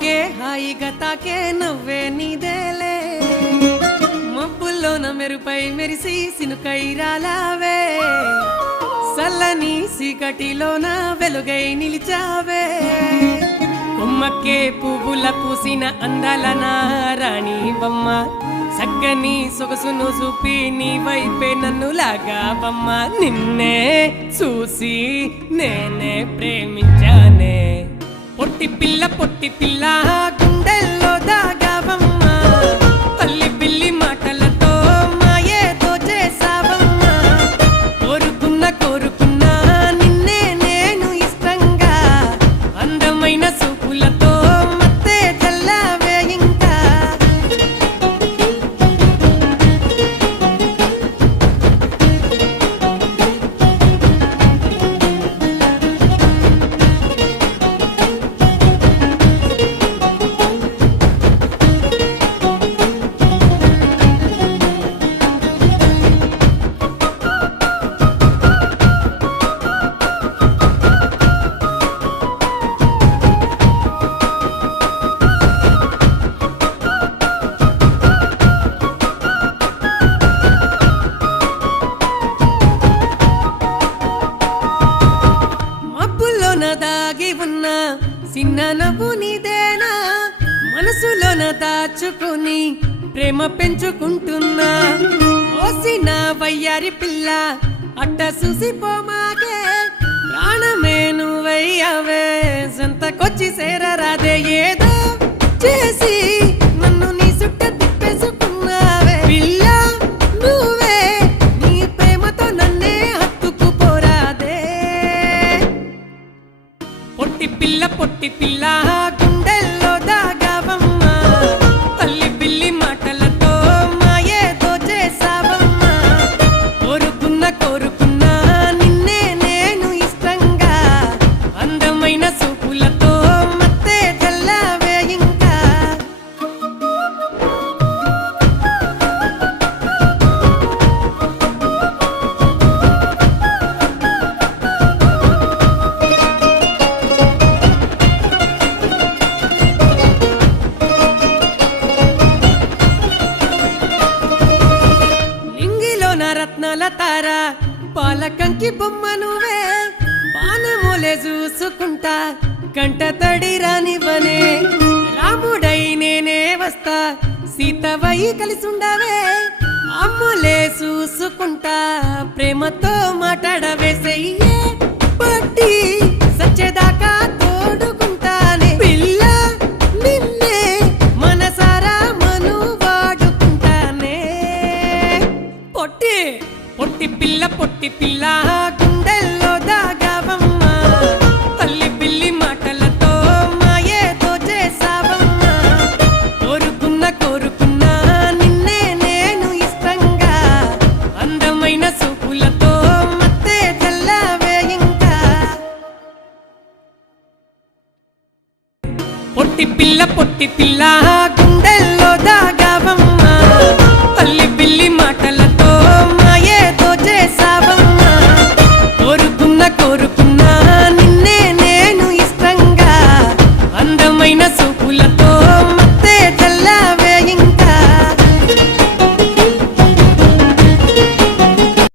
సోకే హాయిగా తాకే నవ్వే నీదేలే మబ్బుల్లోన మెరుపై మెరిసి సినుకై రాలావే సల్లని సీకటిలోన వెలుగై నిలిచావే కొమ్మకే పువ్వుల పూసిన అందాల నారాణి బొమ్మ సక్కని సొగసును చూపి నీ వైపే నన్ను లాగావమ్మ నిన్నే చూసి నేనే ప్రేమించానే పొట్టి పిల్ల గుండెల్లో దాగావమ్మ పల్లి పిల్లి మాటలతో మాయేదో చేసావమ్మ కోరుకున్నా నిన్నే నేను ఇష్టంగా అందమైన చూపులతో మత్తే చల్లావే ఇంకా దాగి ఉన్నా చిన్న నవ్వు నీదేనా మనసులోన దాచుకుని ప్రేమ పెంచుకుంటున్నా ఓసిన వయ్యారి పిల్ల అట్ట చూసిపోమాకే ప్రాణమే నువ్వయ్యావే సంతకొచ్చి సేరరాదే ఏదో చేసి నన్ను నీ చుట్ట తిప్పేసుకున్నావే పిల్ల నువ్వే నీ ప్రేమతో నన్నే హత్తుకుపోరాదే పొట్టి పిల్ల గుండెల్లో దాగావమ్మ పల్లి పిల్లి మాటలతో మాయేదో చేసావమ్మ కోరుకున్నా నిన్నే నేను ఇష్టంగా అందమైన చూపులతో మత్తే చల్లావే ఇంకా రత్నాల తార పాలకంకి బొమ్మ నువ్వే పానములే చూసుకుంటా కంట తడి రానివ్వనే రాముడై నేనే వస్తా సీతవై కలిసుండవే అమ్ములే చూసుకుంటా ప్రేమతో మాట్లాడవే చెయ్యే పట్టి సచ్చేదాకా తోడుకుంటానే పిల్ల నిన్నే మనసారా మను వాడుకుంటానే పొట్టి పిల్ల గుండెల్లో దాగావమ్మ పల్లి పిల్లి మాటలతో మాయేదో చేసావమ్మ కోరుకున్నా నిన్నే నేను ఇష్టంగా అందమైన చూపులతో మత్తే చల్లావే ఇంకా పొట్టి పిల్ల గుండెల్లో దాగావమ్మ